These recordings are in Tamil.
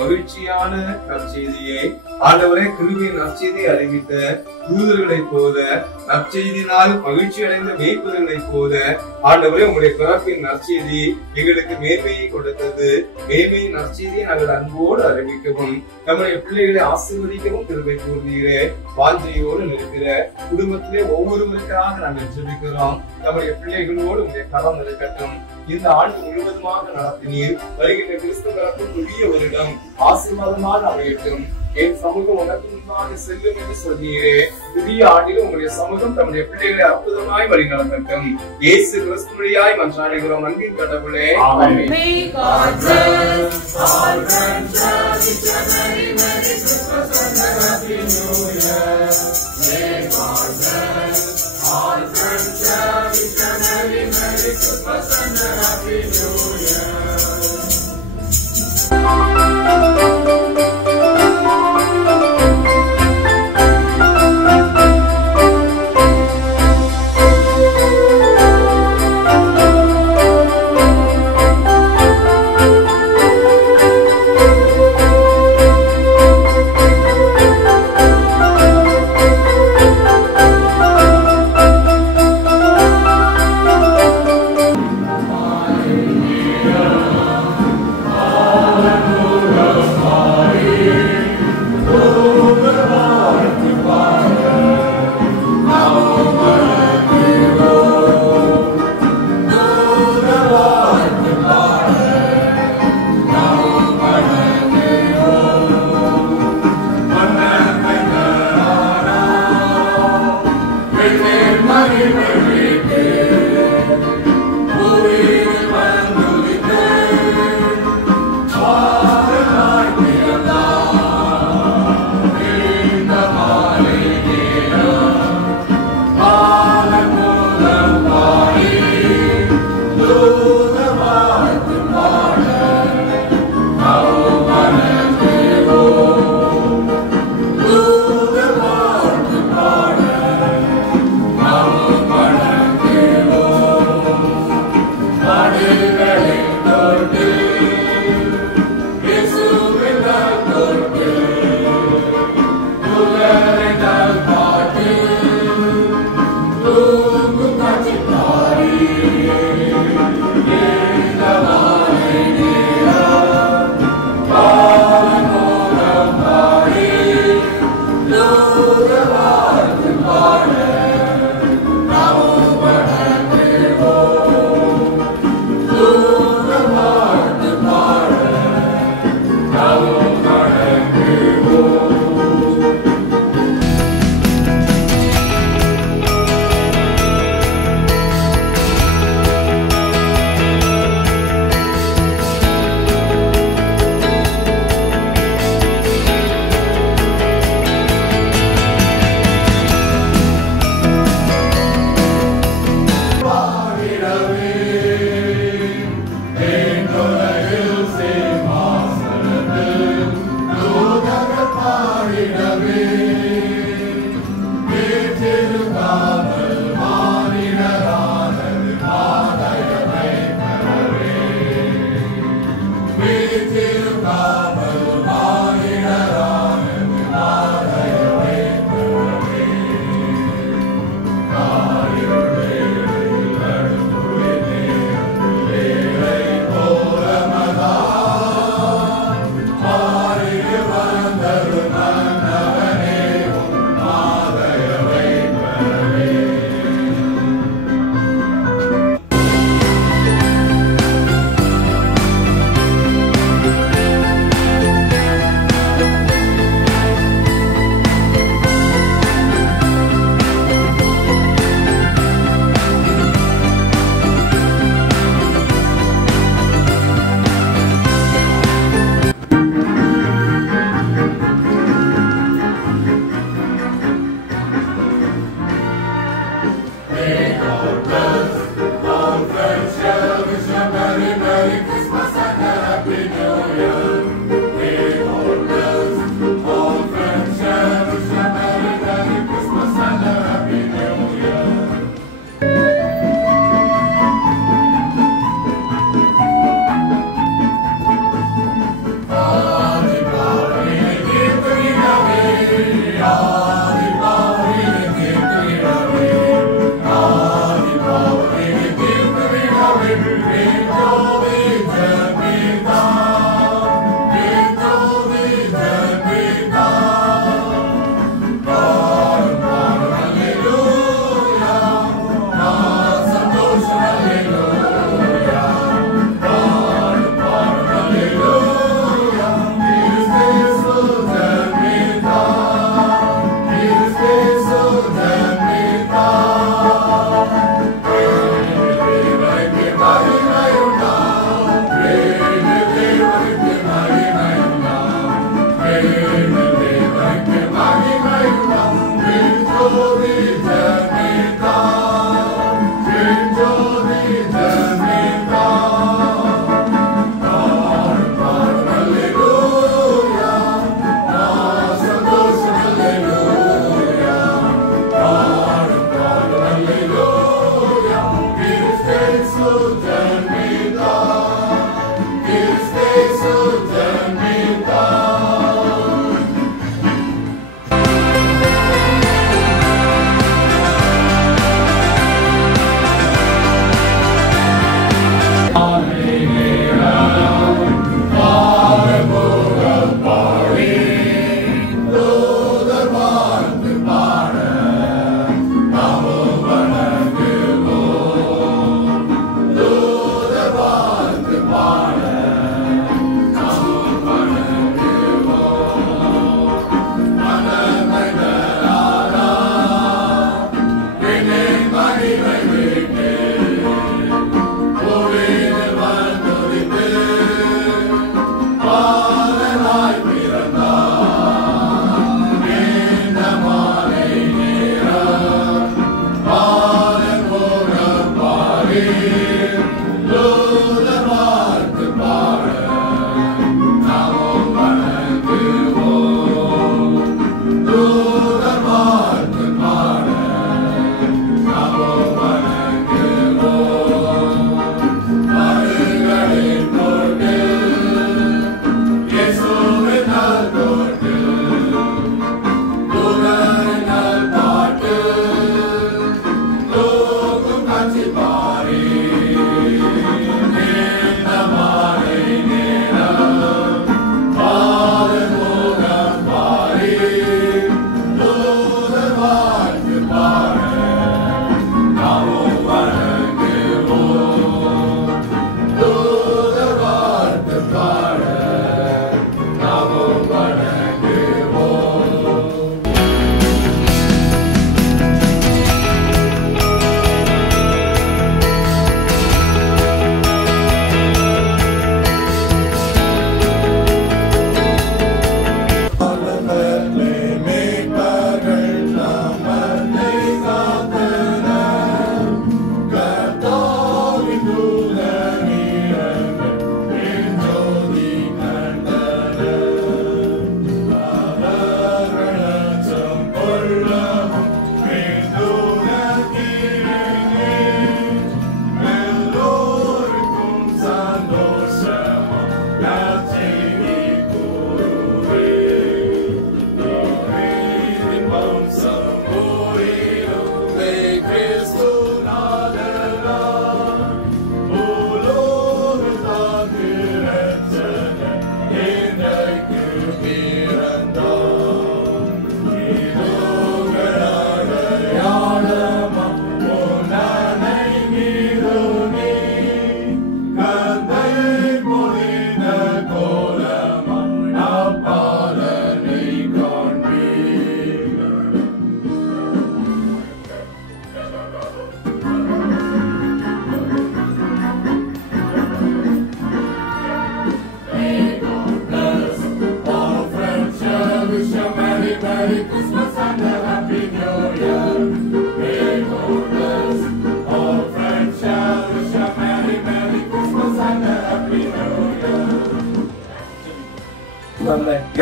மகிழ்ச்சியான நற்செய்தியை ஆண்டவரே கிருபையின் நற்செய்தியை அறிவித்த தூதர்களைப் போல நற்செய்தியினால் மகிழ்ச்சி அடைந்த மேய்ப்பர்களைப் போல ஆண்டவரே உங்களுடைய பிறப்பின் நற்செய்தி எங்களுக்கு மேன்மையை கொடுத்தது. மேன்மையின் நற்செய்தியை நாங்கள் அன்போடு அறிவிக்கவும் நம்முடைய பிள்ளைகளை ஆசீர்வதிக்கவும் கிருபை கூர்ந்தீரே. வாஞ்சையோடு இருக்கிற குடும்பத்திலே ஒவ்வொருவருக்காக நாங்கள் ஜெபிக்கிறோம். நம்முடைய பிள்ளைகளோடு உங்களுடைய கரம் இருக்கட்டும். இந்த ஆண்டு முழுவதுமாக நடத்தினீர். வருகின்ற கிறிஸ்து பிறக்கும் புதிய வருடம் ஆசீர்வாதமாக அமையட்டும். என் சமூகம் உனக்கு முன்பாக செல்லும் என்று சொன்னீரே. புதிய ஆண்டில் உங்களுடைய சமூகம் தம்முடைய பிள்ளைகளை அற்புதமாய் வழி நடத்தட்டும். இயேசு கிறிஸ்துவியாய் மன்றாடுகிறோம் அன்பின் கடவுளே. ஆமென். Yeah.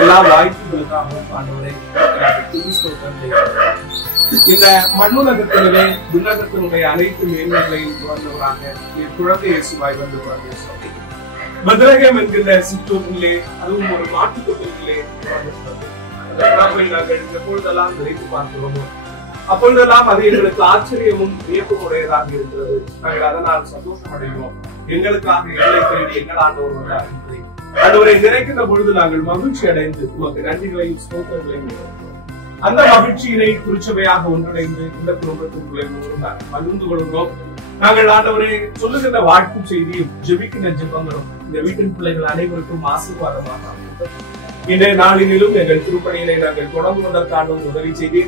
எல்லா வாய்ப்புகளுக்காகவும் ஆண்டவரே இந்த மண்ணுலகத்திலே விண்ணகத்தினுடைய அனைத்து மேன்மைகளையும் துறந்தவராக என் குழந்தை இயேசுவாய் வந்து பெத்லகேம் என்கின்ற சிற்றூரிலே, அதுவும் ஒரு மாட்டுத்தொட்டிலே நாங்கள் எப்பொழுதெல்லாம் நினைத்து பார்க்கிறோமோ அப்பொழுதெல்லாம் அது எங்களுக்கு ஆச்சரியமும் வியப்பும் உடையதாக இருக்கிறது. நாங்கள் அதனால் சந்தோஷம் அடைகிறோம். எங்களுக்காக எங்களை தேடி எங்கள் ஆண்டவர் ஆண்டவரை நினைக்கின்ற பொழுது நாங்கள் மகிழ்ச்சி அடைந்து உமக்கு நன்றிகளையும் ஸ்தோத்திரங்களையும் அந்த மகிழ்ச்சியினை குறிச்சவையாக ஒன்றிணைந்து இந்த குடும்பத்திற்குள்ளே பகிர்ந்து கொள்கிறோம். நாங்கள் ஆண்டவரை சொல்லுகின்ற வாழ்க்கை செய்தியும் ஜெபிக்கின்ற ஜெபங்களும் இந்த வீட்டின் பிள்ளைகள் அனைவருக்கும் ஆசீர்வாதமாக இன்றைய நாளிலும் எங்கள் திருப்பணியிலே நாங்கள் தொடங்குவதற்கான உதவி செய்தி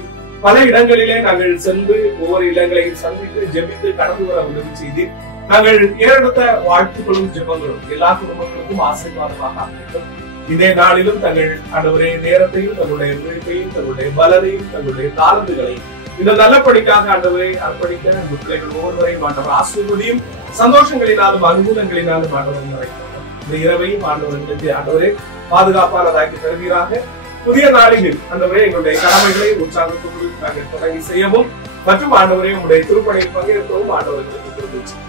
பல இடங்களிலே நாங்கள் சென்று ஒவ்வொரு இடங்களையும் சந்தித்து ஜெபித்து கடந்து வர உதவி செய்தி நாங்கள் ஏறெடுத்த வாழ்த்துக்களும் ஜெபங்களும் எல்லா குடும்பங்களுக்கும் ஆசீர்வாதமாக அமைக்கும். இதே நாளிலும் தங்கள் ஆண்டவரே நேரத்தையும் தங்களுடைய விழிப்பையும் தங்களுடைய பலனையும் தங்களுடைய தாளந்துகளையும் இந்த நல்லபடிக்காக ஆண்டவரை அர்ப்பணிக்க பிள்ளைகள் ஒவ்வொருவரையும் ஆண்டவர் ஆசீர்வதியும் சந்தோஷங்களினாலும் அனுகூலங்களினாலும் ஆண்டவர் நிறைக்கும். இந்த இரவையும் ஆண்டவர்களுக்கு ஆண்டவரே பாதுகாப்பானதாக்கி தருவீராக. புதிய நாளில் ஆண்டவரே எங்களுடைய கடமைகளை உற்சாகத்தோடு நாங்கள் தொடங்கி செய்யவும் மற்றும் ஆண்டவரே உங்களுடைய திருப்பணியில் பங்கேற்கவும் ஆண்டவர்களுக்கு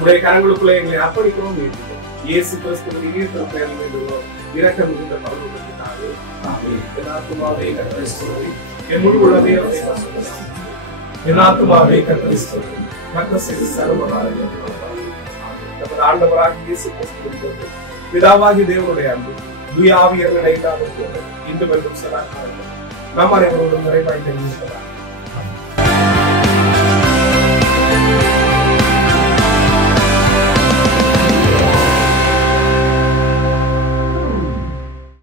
உடைய கரங்களுக்குள்ளே எங்களை அர்ப்பணிக்கிறோம் வேண்டுகிறோம். இயேசு கிறிஸ்துவின் இனிய திருப்பெயரில் வேண்டுகிறோம். இரக்கம் மிகுந்த பரலோகத்தினாலே ஆமென். என் ஆத்துமாவே கர்த்தரை ஸ்தோத்திரி, என் முழு உள்ளமே அவரை ஸ்தோத்திரி. என் ஆத்துமாவே கர்த்தரை ஸ்தோத்திரி, கர்த்தர் செய்த சர்வ காரியங்களும் நமது ஆண்டவராகிய இயேசு கிறிஸ்துவின் பிதாவாகிய தேவனுடைய அன்பு தூய ஆவியானவரின் இணைந்த இன்றும் என்றும் சதா காலங்களிலும் நம் அனைவரோடும் நிறைவாய் தெரிவிக்கிறார்.